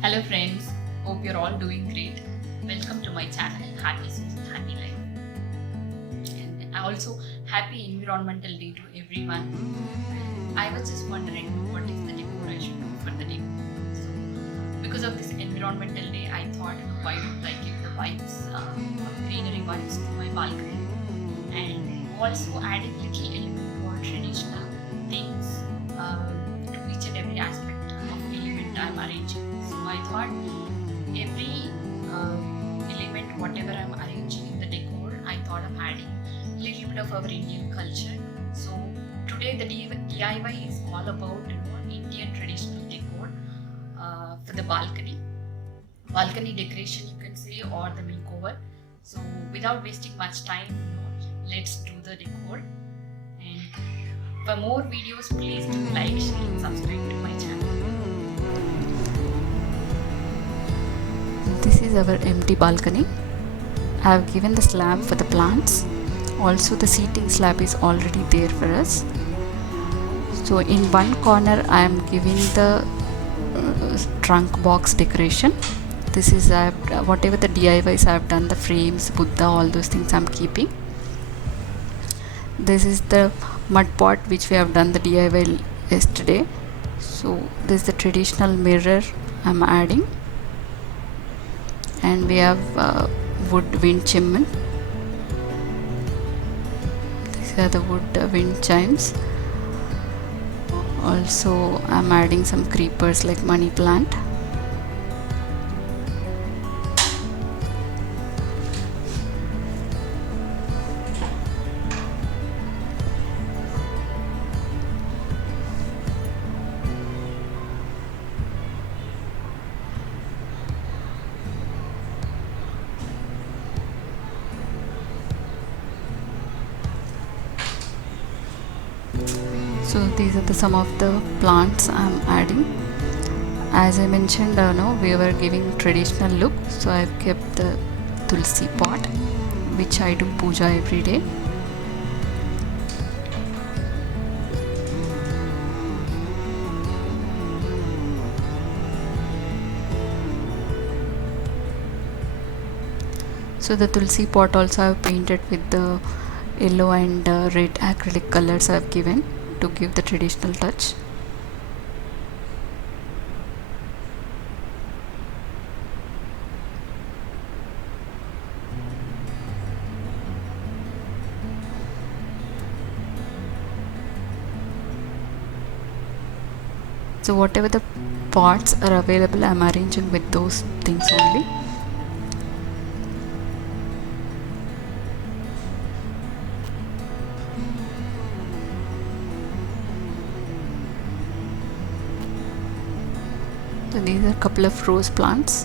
Hello friends, hope you're all doing great. Welcome to my channel Happy Susan Happy Life. And also happy Environmental Day to everyone. I was just wondering what is the decor I should do for the day. So because of this Environmental Day, I thought why don't I give the vibes, greenery vibes to my balcony and also adding little element or traditional things to each and every aspect of element I'm arranging. So I thought every element, whatever I'm arranging in the decor, I thought of adding a little bit of our Indian culture. So today the DIY is all about Indian traditional decor for the balcony decoration you can say, or the makeover. So without wasting much time, let's do the decor. And for more videos, please do like, share, and subscribe to my channel. This is our empty balcony. I have given the slab for the plants. Also the seating slab is already there for us. So in one corner I am giving the trunk box decoration. This is whatever the DIYs I have done, the frames, Buddha, all those things I am keeping. This is the mud pot which we have done the DIY yesterday. So this is the traditional mirror I am adding. And we have wood wind chimney. These are the wood wind chimes. Also I'm adding some creepers like money plant. So these are some of the plants I'm adding. As I mentioned, we were giving traditional look, so I've kept the tulsi pot, which I do puja every day. So the tulsi pot also I've painted with the yellow and red acrylic colors I've given to give the traditional touch. So whatever the pots are available, I'm arranging with those things only. So these are a couple of rose plants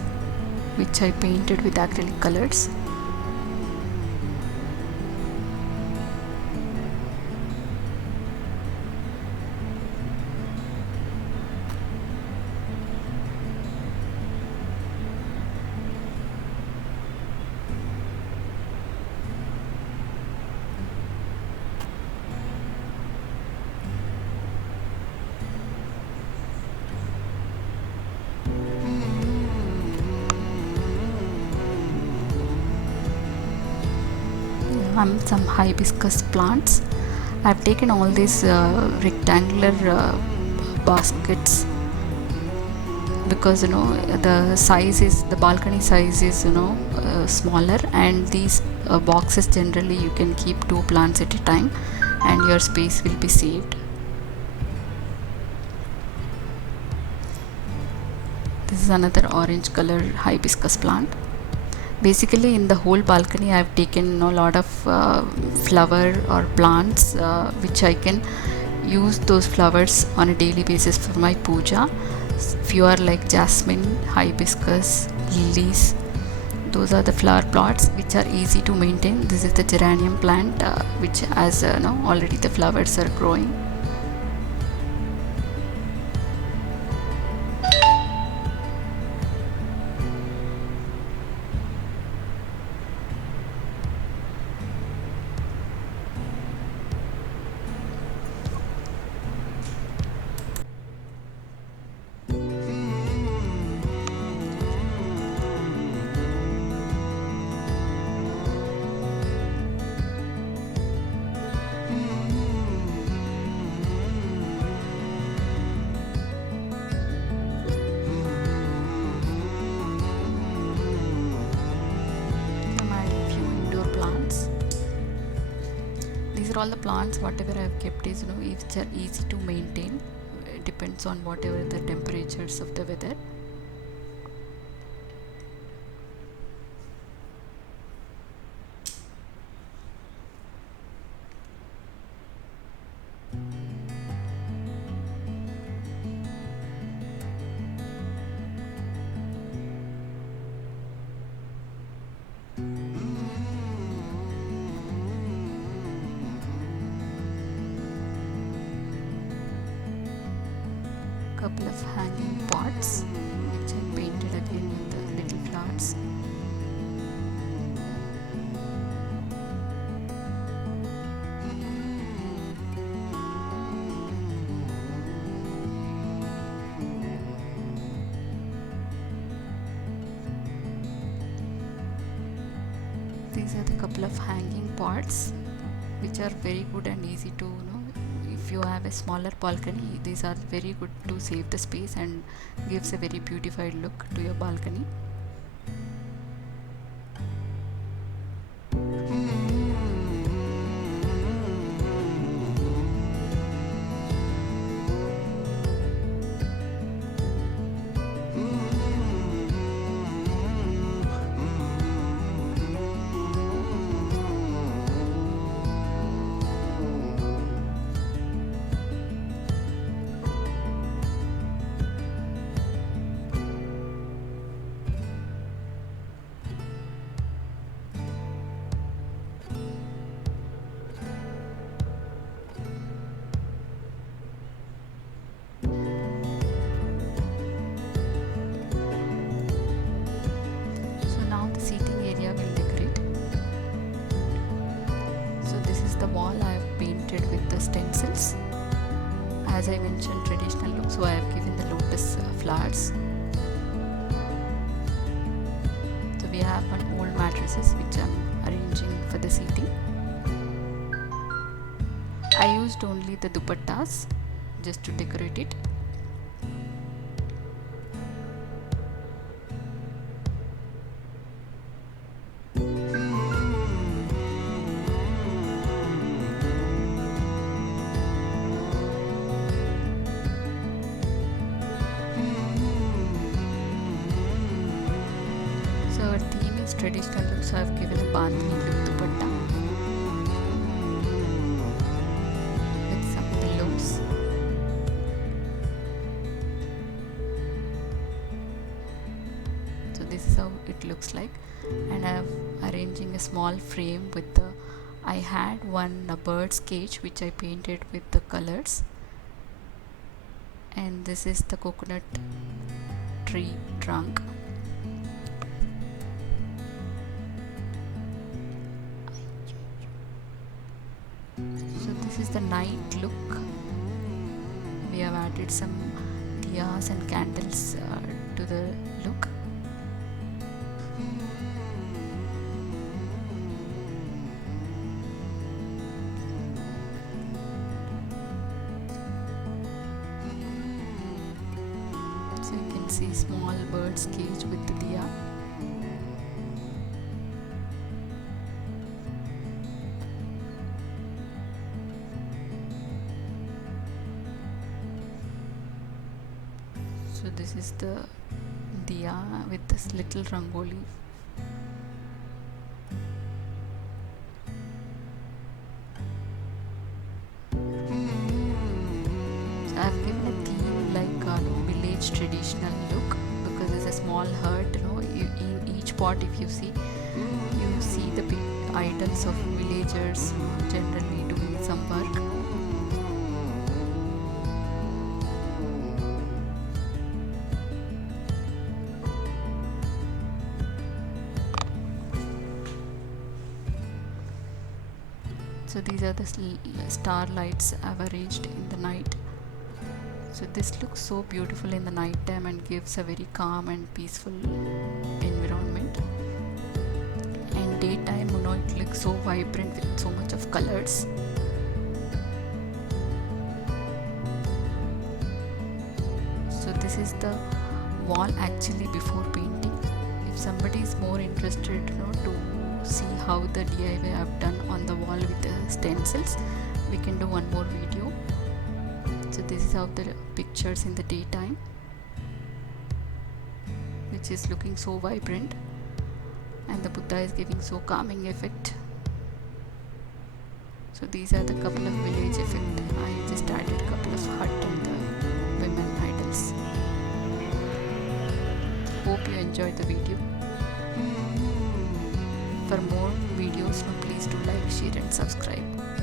which I painted with acrylic colors. Some hibiscus plants. I've taken all these rectangular baskets because the balcony size is smaller, and these boxes generally you can keep 2 plants at a time and your space will be saved. This is another orange color hibiscus plant. Basically in the whole balcony I've taken a lot of flower or plants which I can use those flowers on a daily basis for my puja. Few are like jasmine, hibiscus, lilies. Those are the flower plots which are easy to maintain. This is the geranium plant which has already the flowers are growing. overall the plants whatever I have kept is which are easy to maintain. It depends on whatever the temperatures of the weather. Couple of hanging pots which I painted again with the little flowers. These are the couple of hanging pots which are very good and easy to if you have a smaller balcony, these are very good to save the space and gives a very beautified look to your balcony. Stencils. As I mentioned, traditional look, so I have given the lotus flowers. So we have one old mattresses which I am arranging for the seating. I used only the dupattas just to decorate it. Traditional look, so I have given a bandhani look dupatta with some pillows. So this is how it looks like, and I am arranging a small frame with the I had one bird's cage which I painted with the colors, and this is the coconut tree trunk. So this is the night look. We have added some diyas and candles to the look. So you can see small bird's cage with the diya. So this is the diya with this little rangoli. So I have given a theme like village traditional look, because it's a small hut. In each pot, if you see the big idols of villagers generally doing some work. So these are the star lights I've arranged in the night. So this looks so beautiful in the night time and gives a very calm and peaceful environment. And daytime, it looks so vibrant with so much of colors. So this is the wall actually before painting. If somebody is more interested, to see how the DIY I've done on the wall with the stencils, we can do one more video. So this is how the pictures in the daytime, which is looking so vibrant, and the Buddha is giving so calming effect. So these are the couple of village effect. I just added couple of hut and the women idols. Hope you enjoyed the video. For more videos, please do like, share and subscribe.